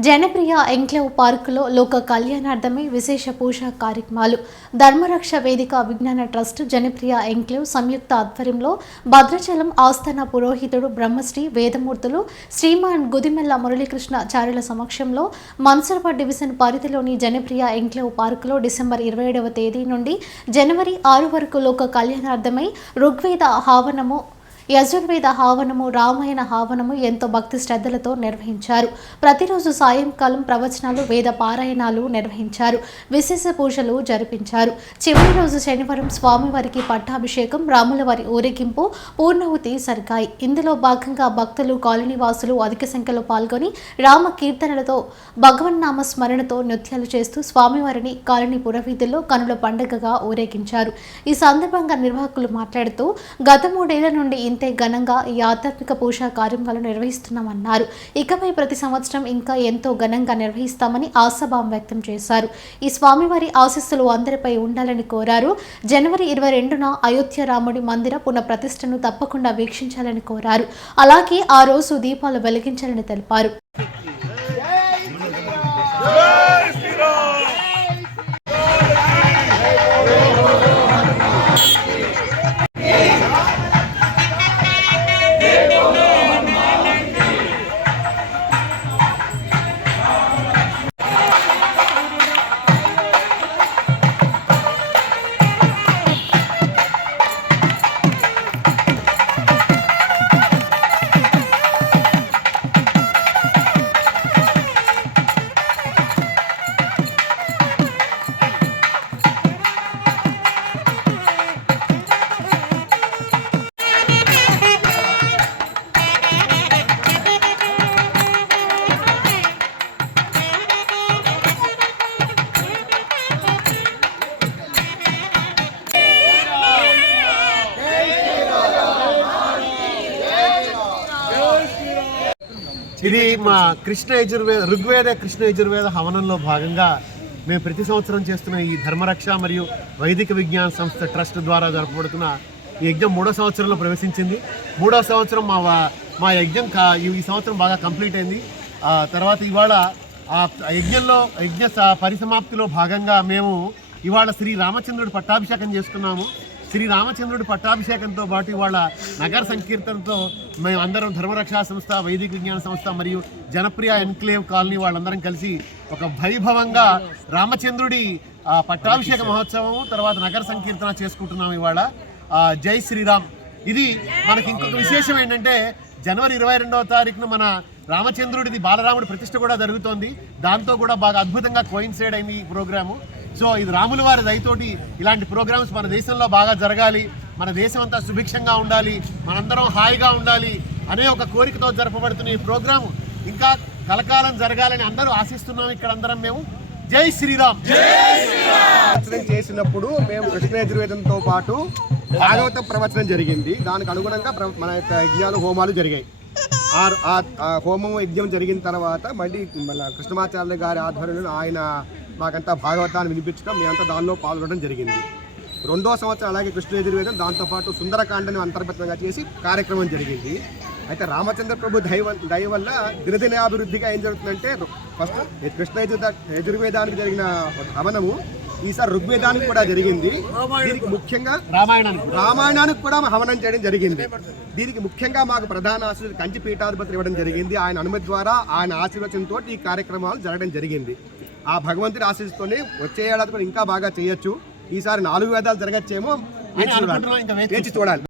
Janapriya enclave పార్కులో లోక కళ్యాణార్థమై విశేష పూజా కార్యక్రమాలు. ధర్మరక్ష వేదిక విజ్ఞాన ట్రస్ట్ జనప్రియ ఎంక్లేవ్ సంయుక్త ఆధ్వర్యంలో భద్రాచలం ఆస్థాన పురోహితుడు బ్రహ్మశ్రీ వేదమూర్తులు శ్రీమాన్ గుదిమెల్ల మురళీకృష్ణ చారుల సమక్షంలో మన్సర్వా డివిజన్ పరిధిలోని జనప్రియ ఎంక్లేవ్ పార్కులో డిసెంబర్ ఇరవై ఏడవ తేదీ నుండి జనవరి ఆరు వరకు లోక కళ్యాణార్థమై ఋగ్వేద హావనము యజుర్వేద హావనము రామాయణ హావనము ఎంతో భక్తి శ్రద్ధలతో నిర్వహించారు. ప్రతిరోజు సాయంకాలం ప్రవచనాలు వేద పారాయణాలు నిర్వహించారు. విశేష పూజలు జరిపించారు. చివరి రోజు శనివారం స్వామివారికి పట్టాభిషేకం రాముల వారి ఊరేగింపు పూర్ణాహుతి సరిగాయి ఇందులో భాగంగా భక్తులు కాలనీవాసులు అధిక సంఖ్యలో పాల్గొని రామ కీర్తనలతో భగవన్నామ స్మరణతో నృత్యాలు చేస్తూ స్వామివారిని కాలనీ పురవీధుల్లో కనుల పండుగగా ఊరేగించారు. ఈ సందర్భంగా నిర్వాహకులు మాట్లాడుతూ గత మూడేళ్ళ నుండి ఇంత ఘనంగా ఈ ఆధ్యాత్మిక పూజా కార్యక్రమాలు నిర్వహిస్తున్నామన్నారు. ఇకపై ప్రతి సంవత్సరం ఇంకా ఎంతో ఘనంగా నిర్వహిస్తామని ఆశాభావం వ్యక్తం చేశారు. ఈ స్వామివారి ఆశీస్సులు అందరిపై ఉండాలని కోరారు. జనవరి ఇరవై రెండున అయోధ్య రాముడి మందిర పునఃప్రతిష్టను తప్పకుండా వీక్షించాలని కోరారు. అలాగే ఆ రోజు దీపాలు వెలిగించాలని తెలిపారు. ఇది మా కృష్ణ యజుర్వేద ఋగ్వేద కృష్ణ యజుర్వేద హవనంలో భాగంగా మేము ప్రతి సంవత్సరం చేస్తున్న ఈ ధర్మరక్ష మరియు వైదిక విజ్ఞాన సంస్థ ట్రస్ట్ ద్వారా జరపబడుతున్న ఈ యజ్ఞం మూడో సంవత్సరంలో ప్రవేశించింది. మూడో సంవత్సరం మా మా యజ్ఞం ఈ సంవత్సరం బాగా కంప్లీట్ అయింది. తర్వాత ఇవాళ ఆ యజ్ఞంలో యజ్ఞ పరిసమాప్తిలో భాగంగా మేము ఇవాళ శ్రీ రామచంద్రుడి పట్టాభిషేకం చేసుకున్నాము. శ్రీ రామచంద్రుడి పట్టాభిషేకంతో పాటు ఇవాళ నగర సంకీర్తనతో మేము అందరం ధర్మరక్షా సంస్థ వైదిక విజ్ఞాన సంస్థ మరియు జనప్రియ ఎన్క్లేవ్ కాలనీ వాళ్ళందరం కలిసి ఒక వైభవంగా రామచంద్రుడి పట్టాభిషేక మహోత్సవం తర్వాత నగర సంకీర్తన చేసుకుంటున్నాం ఇవాళ. జై శ్రీరామ్. ఇది మనకి ఇంకొక విశేషం ఏంటంటే జనవరి ఇరవై రెండవ తారీఖున మన రామచంద్రుడిది బాలరాముడి ప్రతిష్ట కూడా జరుగుతోంది. దాంతో కూడా బాగా అద్భుతంగా కోయిన్సైడ్ అయింది ఈ ప్రోగ్రాము. సో ఇది రాముల వారి దయతోటి ఇలాంటి ప్రోగ్రామ్స్ మన దేశంలో బాగా జరగాలి. మన దేశం అంతా సుభిక్షంగా ఉండాలి. మనందరం హాయిగా ఉండాలి అనే ఒక కోరికతో జరపబడుతున్న ఈ ప్రోగ్రాము ఇంకా కలకాలం జరగాలని అందరూ ఆశిస్తున్నాం ఇక్కడ అందరం మేము. జై శ్రీరామ్. ప్రవచనం చేసినప్పుడు మేము కృష్ణ యజుర్వేదంతో పాటు భాగవత ప్రవచనం జరిగింది. దానికి అనుగుణంగా మన యొక్క యజ్ఞాలు హోమాలు జరిగాయి. ఆ- ఆ- హోమం యజ్ఞం జరిగిన తర్వాత మళ్ళీ మళ్ళీ కృష్ణమాచార్య గారి ఆధ్వర్యంలో ఆయన మాకంతా భాగవతాన్ని వినిపించడం మేమంతా దానిలో పాల్గొనడం జరిగింది. రెండో సంవత్సరం అలాగే కృష్ణ యజుర్వేదం దాంతోపాటు సుందరకాండని అంతర్గతంగా చేసి కార్యక్రమం జరిగింది. అయితే రామచంద్ర ప్రభు దయ వల్ల- దయ వల్ల దినదినాభివృద్ధిగా ఏం జరుగుతుందంటే ఫస్ట్ కృష్ణ యజుర్ద- యజుర్వేదానికి జరిగిన హవనము ఈసారి ఋగ్వేదానికి కూడా జరిగింది. దీనికి ముఖ్యంగా రామాయణానికి రామాయణానికి కూడా హవనం చేయడం జరిగింది. దీనికి ముఖ్యంగా మాకు ప్రధాన ఆశీర్వాదం కంచి పీఠాధిపతి ఇవ్వడం జరిగింది. ఆయన అనుమతి ద్వారా ఆయన ఆశీర్వచనంతో ఈ కార్యక్రమాలు జరగడం జరిగింది. ఆ భగవంతుడి ఆశీస్సుతోనే వచ్చే ఏడాది కూడా ఇంకా బాగా చేయొచ్చు. ఈసారి నాలుగు వేదాలు జరగచ్చేమో వేచి చూడాలి.